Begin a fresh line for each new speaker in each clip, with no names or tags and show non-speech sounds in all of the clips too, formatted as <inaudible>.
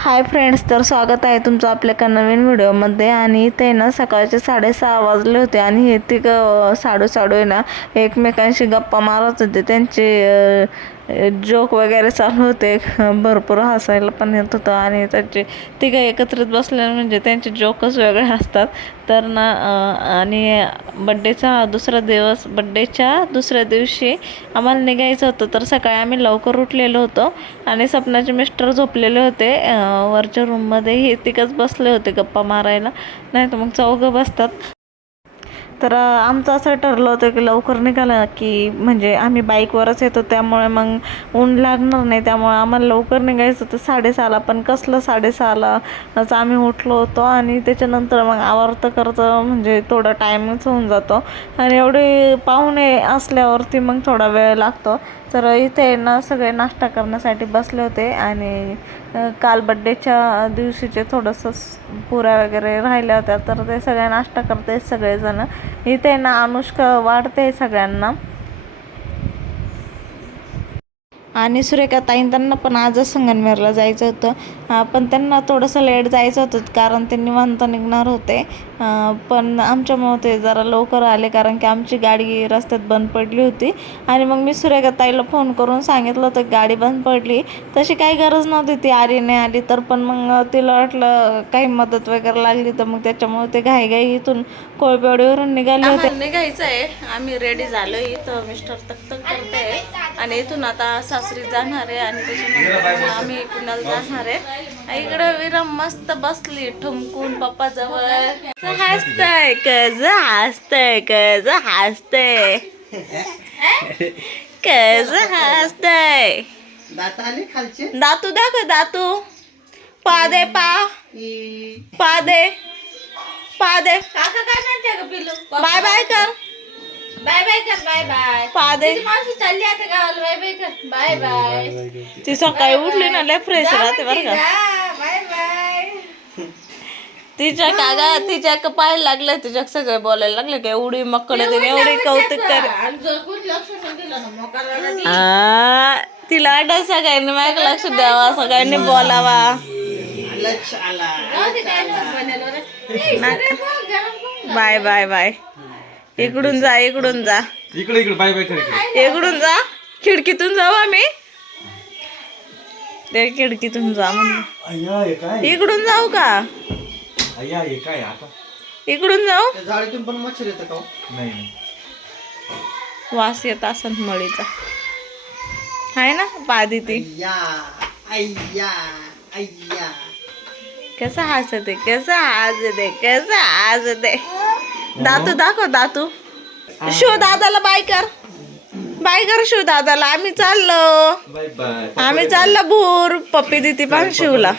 Hi friends तर स्वागत आहे तुमचं आपल्या एका नवीन व्हिडिओमध्ये. आणि ते ना सकाळचे साडेसहा वाजले होते आणि हे तिघं साडू साडू आहे ना एकमेकांशी गप्पा मारत होते. त्यांचे जोक वगैरे चालू होते. भरपूर हसायला पण येत होतं आणि त्यांचे तिघं एकत्रित बसल्या म्हणजे त्यांचे जोकच वेगळे असतात. तर ना आणि बड्डेचा दुसरा दिवस बड्डेच्या दुसऱ्या दिवशी आम्हाला निघायचं होतं. तर सकाळी आम्ही लवकर उठलेलो होतो आणि सपनाचे मिस्टर झोपलेले होते. वरच्या रूममध्ये हे तिघंच बसले होते गप्पा मारायला. नाही तर मग चौघं बसतात. तर आमचं असं ठरलं होतं की लवकर निघालं की म्हणजे आम्ही बाईकवरच येतो. त्यामुळे मग ऊन लागणार नाही. त्यामुळे आम्हाला लवकर निघायचं होतं. साडेसहाला पण कसलं साडेसहालाच आम्ही उठलो होतो आणि त्याच्यानंतर मग आवर्त करतं म्हणजे थोडा टाईमच होऊन जातो. आणि एवढे पाहुणे असल्यावरती मग थोडा वेळ लागतो. तर इथे ना सगळे नाश्ता करण्यासाठी बसले होते आणि काल बड्डेच्या दिवशीचे थोडंसं पुऱ्या वगैरे राहिल्या होत्या. तर ते सगळे नाश्ता करते सगळेजण. इथे ना अनुष्का वाढते सगळ्यांना. आणि सुरेखा ताईन त्यांना पण आजच संगमनेरला जायचं होतं. पण त्यांना थोडंसं लेट जायचं होतं कारण ते निवांत निघणार होते. पण आमच्यामुळे ते जरा लवकर आले कारण की आमची गाडी रस्त्यात बंद पडली होती. आणि मग मी सुरेखा ताईला फोन करून सांगितलं होतं गाडी बंद पडली. तशी काही गरज नव्हती ती आली नाही आली तर पण मग तिला वाटलं काही मदत वगैरे लागली तर मग त्याच्यामुळे ते घाईघाई इथून कोळपेवडीवरून निघाले होते. निघायचं आहे आम्ही रेडी झालो इथं मिस्टर तक तक करते आणि इथून आता सासरी जाणार आहे आणि त्याच्यानंतर आम्ही पुण्याला जाणार आहे. इकडं विरम मस्त बसली ठुमकून पप्पा जवळ हसतय कज हसतय कज हसतय. कज हसतय.
दात खालचे?
दातू दाखव दातू. पा दे पा. पा दे. पा दे. काका काय म्हणते ग पिलू बाय बाय कर.
बाय बाय कर बाय बाय.
पा दे
मावशी चालली आता गावाला. बाय बाय कर. बाय बाय
ती सकाळी उठली ना लय फ्रेश राहते बरं का?
Bye bye.
तिच्या कागा तिच्या पाहायला लागले तिच्या सगळे बोलायला लागले का एवढी मक्कड तिने एवढी कौतुक कर. तिला वाटत सगळ्यांनी माझ्या लक्ष द्यावा सगळ्यांनी बोलावा. Bye bye bye. इकडून जा इकडून जा.
इकडे इकडे बाय बाय
इकडून जा. खिडकीतून जाऊ आम्ही ते खिडकीतून जा
हे काय?
इकडून जाऊ का?
अय्या हे काय आता?
इकडून जाऊ?
त्या झाडीतून पण मच्छर येतं का हो?
नाही नाही.
वास येत असन मळीचा. आहे ना पादी ती.
या अय्या अय्या.
कसं हसते कसं हसते कसं हसते. दातू दाखव दातू शिव दादाला बाय कर बाय कर शिव दादाला आम्ही चाललो आम्ही चाललो भूर पप्पी दिती पण शिवला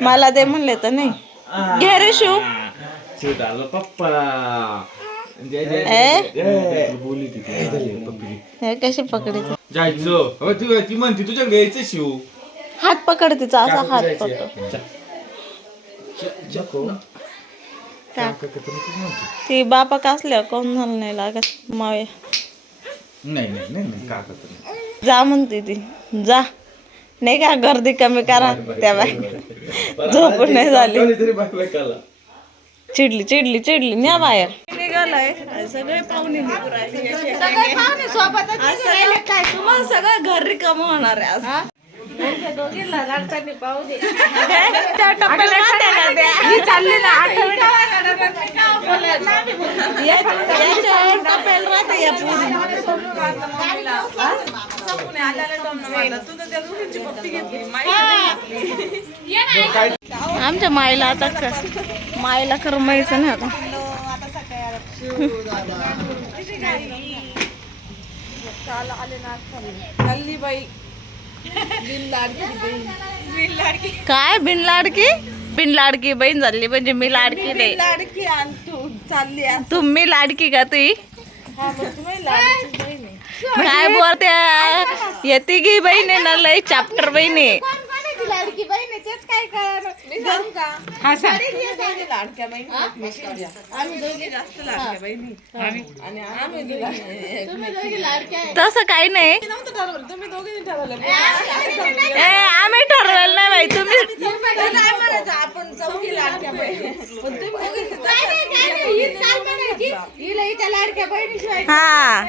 मला ते म्हणले तर नाही घे रे शिव हे कशी
ती म्हणते तुझ्या घ्यायचं शिव
हात पकड तिचा असा हात पकड. का. ती बापा कसल्यावर कोण झालं नाही लागत. मावे.
नाही नाही नाही नाही काका तर नाही.
जा म्हणते ती. जा. नाही का गर्दी कमी करा. त्या बाई <laughs> झोपून नाही झाली.
बाय बाय काला
चिडली चिडली चिडली. न्या बाहेर. निघालाय. सगळे पाहुणे सगळं घर रिकाम होणार आहे आज. त्या टप्प्याला राहते ना त्या. याच्या- याच्या टप्प्याला राहते या पोरी. आमच्या माईला आता क- माईला करमायचं नाही आता. काय बिन लाडकी बिन लाडकी बहीण झाली म्हणजे मी लाडकी नाही.
लाडकी आणि तू चालली.
तुम्ही लाडकी का ती?
हा, मग तुम्ही लाडकी बहीण आहे.
काय बोलते? येते की बहीण आहे ना लय चॅप्टर बहीण आहे.
लाडकी बहीण आहे तेच काय कळणार का? हा सांग. लाडक्या बहिणी आम्ही दोघी जास्त लाडक्या बहिणी. आणि आम्ही दोघी- तुम्ही दोघी लाडक्या
तसं काही नाही.
नव्हतं ठरवलं. तुम्ही दोघे ठरवलं.
ए, आम्ही ठरवलं. नाही बाई. तुम्ही आपण चौघी लाडक्या पण तुम्ही दोघे काय नाही, काय नाही. ही
काल हिला
हिच्या लाडक्या बहिणीशिवाय हा.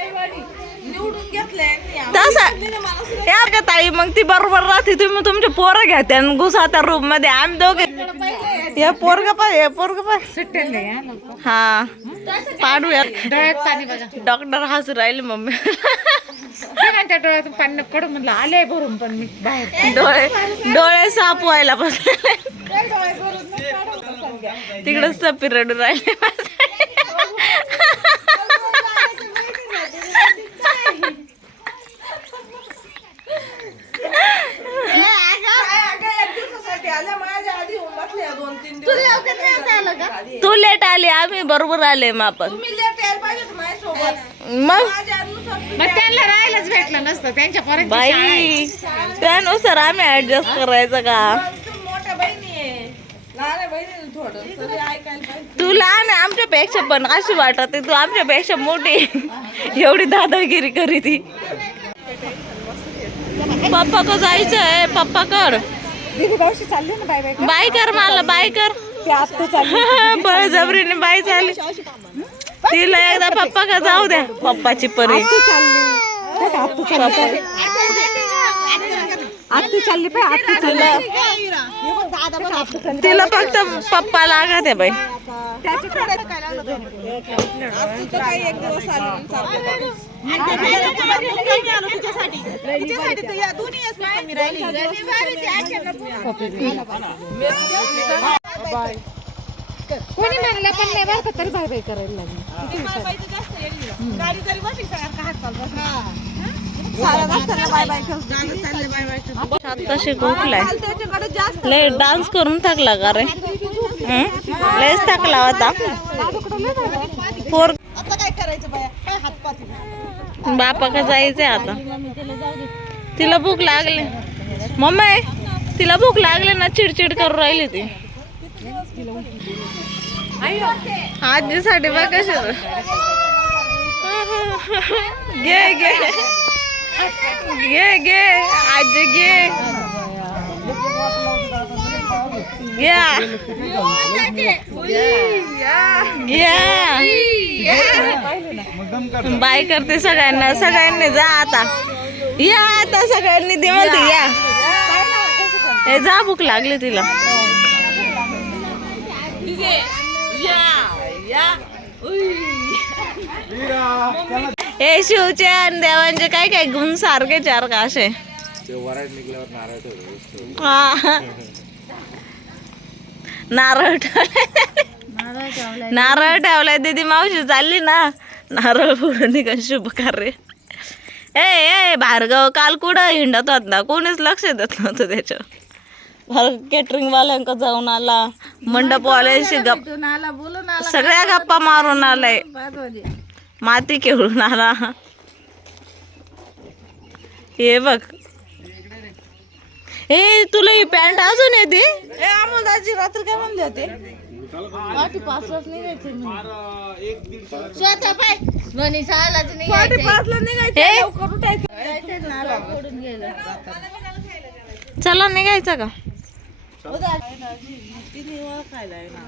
का ताई मग ती बरोबर राहते. तुम्ही तुमचे पोरं घ्या त्या रूममध्ये. आम्ही दोघे या पोरग पण हे पोरग पण हा. पाडूया. डॉक्टर हसू राहिले मम्मी.
त्या डोळ्यातून पाणी कडू म्हणलं आले भरून पण मी बाहेर.
डोळे डोळे साफ व्हायला बसले. तिकडे सपी रडू राहिले
दिवसासाठी आल्या माझ्या आधी येऊन बसल्या दोन तीन दिवस
तू लेट आली आम्ही बरोबर आले मग आपण.
तुम्ही लेट यायला पाहिजे होतं माझ्यासोबत.
मग?
माझ्या अनुसार
मग त्यांना राहायलाच भेटलं नसतं त्यांच्या परत
बाई त्यानुसार आम्ही ऍडजस्ट करायचं का?
तुम्ही मोठ्या बहिणी आहे. लहान बहिणी थोडं तरी ऐकायला पाहिजे.
तू लहान आहे आमच्यापेक्षा पण अशी वाटत तू आमच्यापेक्षा मोठी आहे. एवढी दादागिरी करी ती पप्पा को जायचं आहे पप्पा कर
दीदी भाऊशी चालली ना बाय बाय
बाय कर मला बाय कर.
ते आत्ता चालली <laughs>
बळजबरीने बाय झाली. तिला एकदा पप्पा का जाऊ द्या पप्पाची परी.
आत्ती चालली. पाय आत्ती चालली.
तिला फक्त पप्पा लागत आहे बाई.
एक दिवस आलं चालतं
कोणी म्हणलं पण नाही बरं का तरी बाय बाय करायला लागली
गाडी जरी बसली सगळ्यात हात चालू सारा रस्त्याला बाय बाय कर गाणं चालले बाय बाय कर
आत्ताशी खोकलाय
त्याच्याकडे जास्त
लय डान्स करून टाकला का रे हं? लयच टाकला होता पोर
आता काय करायचं बाया काय हात पाती
बापा का जायचंय आता. तिला भूक लागली. मम्मी तिला भूक लागली ना चिडचिड करून राहिली ती. आजीसाठी बघ कशी घे घे. घे घे. आजी घे. घ्या घ्या बाय करते सगळ्यांना. सगळ्यांनी जा आता. या आता सगळ्यांनी दे म्हणते या. ए जा भूक लागली तिला. ए शिवचे आणि देवांचे काय काय गुण सारखे चार का असे? हा. नारळ ठेवलाय. नारळ ठेवलाय. दीदी मावशी चालली ना. नारळ पुढे निघा शुभ कार्य. ए ए भार्गव काल कुठं हिंडत होता? कोणीच लक्ष देत नव्हतं त्याच्यावर. केटरिंग वाल्यांक जाऊन आला. मंडपवाल्यांशी गप सगळ्या गप्पा मारून आलाय. माती खेळून आला. हे बघ ए तुला ही पॅन्ट अजून येते?
ए अमोलाची रात्र काय म्हणले होते? पाठी पाचला निघायचं? लवकर उठायचं.
चला निघायचं का?
तिने ओळखायला आहे ना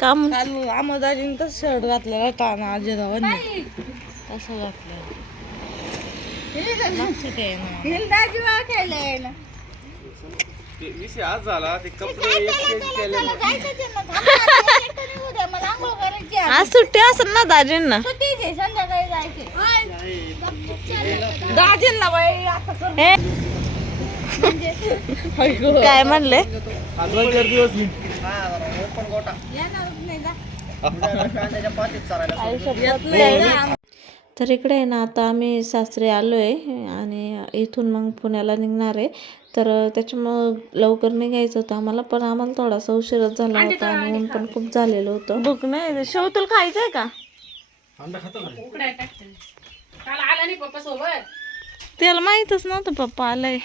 का म्हण-
काल अमोदाजीने तसं शर्ट घातलेला होता ना आजीरावांनी तसं घातलं लक्षात आहे ना.
विषय आज झाला ते कपडे केले
आज सुट्टी असेल ना दाजींना?
बाई
हे? काय म्हणले?
दोन चार दिवस मी.
तर इकडे आहे ना आता आम्ही सासरे आलो आहे आणि इथून मग पुण्याला निघणार आहे. तर त्याच्यामुळं लवकर निघायचं होतं आम्हाला पण आम्हाला थोडासा उशीरच झाला होता आणि ऊन पण खूप झालेलं होतं. भूक नाही शेव तुला खायचं आहे का?
काल आला नाही पप्पा सोबत.
त्याला माहीतच नव्हतं पप्पा आलाय.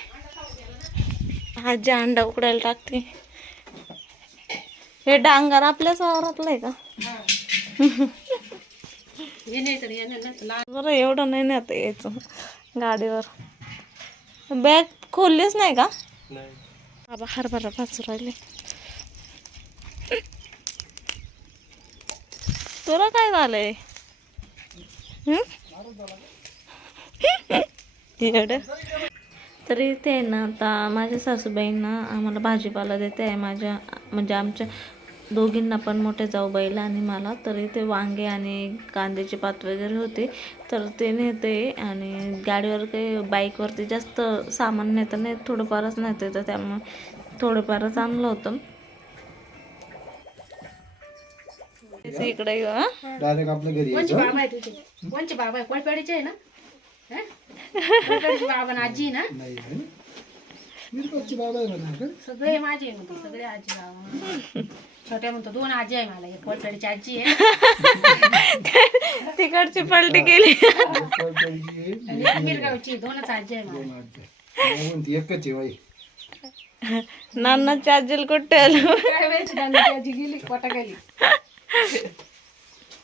आजी अंडा उकडायला टाकते. हे डांगर आपल्याच वावरातलं आहे का <laughs> बरं एवढं नाही नेता यायचं. गाडीवर. बॅग खोललीच नाही का? बाबा हरभरा भाजू राहिले. तुला काय झालंय? हं? एवढं? तरी ते ना आता माझ्या सासूबाईंना आम्हाला भाजीपाला देते आहे. माझ्या म्हणजे आमच्या दोघींना पण मोठे जाऊ बैला आणि मला. तरी ते वांगे आणि कांद्याची पात वगैरे होते. तर ते नेते आणि गाडीवर काही बाईकवरती जास्त सामान नेता नाही थोडंफारच नेते. तर त्यामुळे थोडंफारच आणलं होतं. इकडे
बाबा आहे तुझे? कोणचे बाबा आहे? कोळपेडीचे आहे ना? हं? बाबा आजी ना?
नाही ना? मिरपतची बाबा आहे म्हणा का?
सगळे माझे आहे म्हणते सगळे आजी बाबा छोट्या म्हणतो दोन आजी आहे मला एक आजी आहे.
तिकडची पलटी केली.
आणि एक दोनच आजी आहे मला.
दोन आज्या. मला म्हणते एकच आहे बाई.
नाना चार्जल कुठे आलो?
काय माहिती दांडाची आजी गेली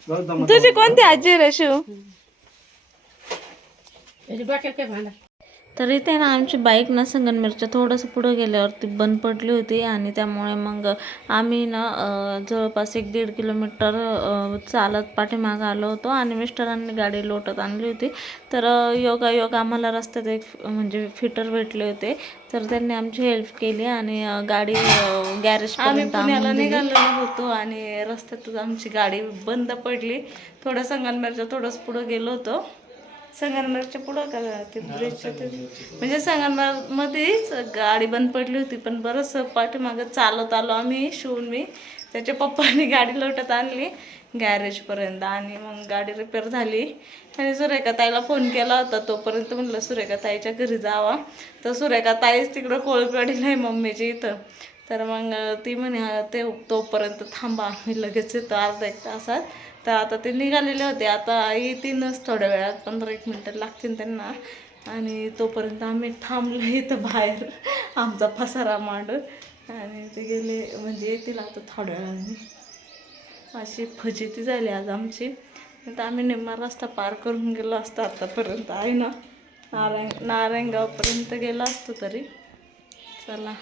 जाऊ.
तुझी कोणती आजी रे शिव?
त्याची डोक्यात काय भांडा
तर इथे ना आमची बाईक ना संगनमेरच्या थोडंसं पुढं गेल्यावरती बंद पडली होती आणि त्यामुळे मग आम्ही ना जवळपास एक दीड किलोमीटर चालत पाठीमागं आलो होतो आणि मिस्टरांनी गाडी लोटत आणली होती. तर योगायोग आम्हाला रस्त्यात एक म्हणजे फिटर भेटले होते. तर त्यांनी आमची हेल्प केली आणि गाडी गॅरेज आम्ही पुण्याला निघालेलो होतो आणि रस्त्यातच आमची गाडी बंद पडली. थोडं संगनमेरच्या थोडंच पुढं गेलो होतो. संगमनेरच्या पुढं का ते ब्रिजच्या म्हणजे संगमनेरमध्येच गाडी बंद पडली होती पण बरंच पाठीमागं चालत आलो आम्ही शिवून मी. त्याच्या पप्पांनी <laughs> गाडी लोटत आणली गॅरेजपर्यंत आणि मग गाडी रिपेअर झाली. आणि सुरेखा ताईला फोन केला होता. तोपर्यंत म्हणलं सुरेखा ताईच्या घरी जावा. तर सुरेखा ताईच तिकडं कोळपेडीला आहे मम्मीची इथं. तर मग ती म्हणे "हा, ते तोपर्यंत थांबा. आम्ही लगेच येतो अर्धा एक तासात. तर आता ते निघालेले होते. आता येतीलच थोड्या वेळात पंधरा एक मिनटं लागतील त्यांना. आणि तोपर्यंत आम्ही थांबलो इथं बाहेर आमचा पसारा मांडून. आणि ते गेले म्हणजे येतील आता थोड्या वेळाने. अशी फजिती झाली आज आमची. तर आम्ही निम्मा रस्ता पार करून गेलो असतो आतापर्यंत आहे ना? नारायण नारायणगावपर्यंत गेलो असतो तरी. चला.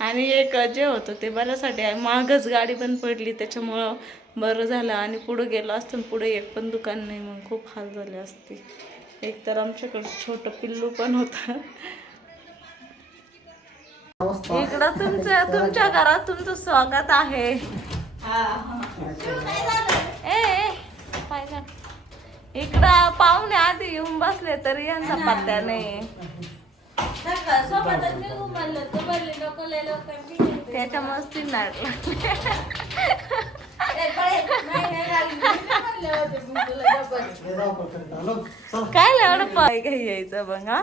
आणि एक जे होतं ते बऱ्यासाठी आहे. मागच गाडी पण पडली त्याच्यामुळं बरं झालं आणि पुढं गेलो असतं आणि पुढे एक पण दुकान नाही मग खूप हाल झाले असते. एक तर आमच्याकडे छोटं पिल्लू पण होतं. इकडं तुमचं तुमच्या घरात तुमचं स्वागत आहे. ए इकडं पाहुणे आधी येऊन बसले तरी यांचा पत्त्या नाही. त्याच्या मस्ती नाडला काय एवढं पाय घ्यायचं बघा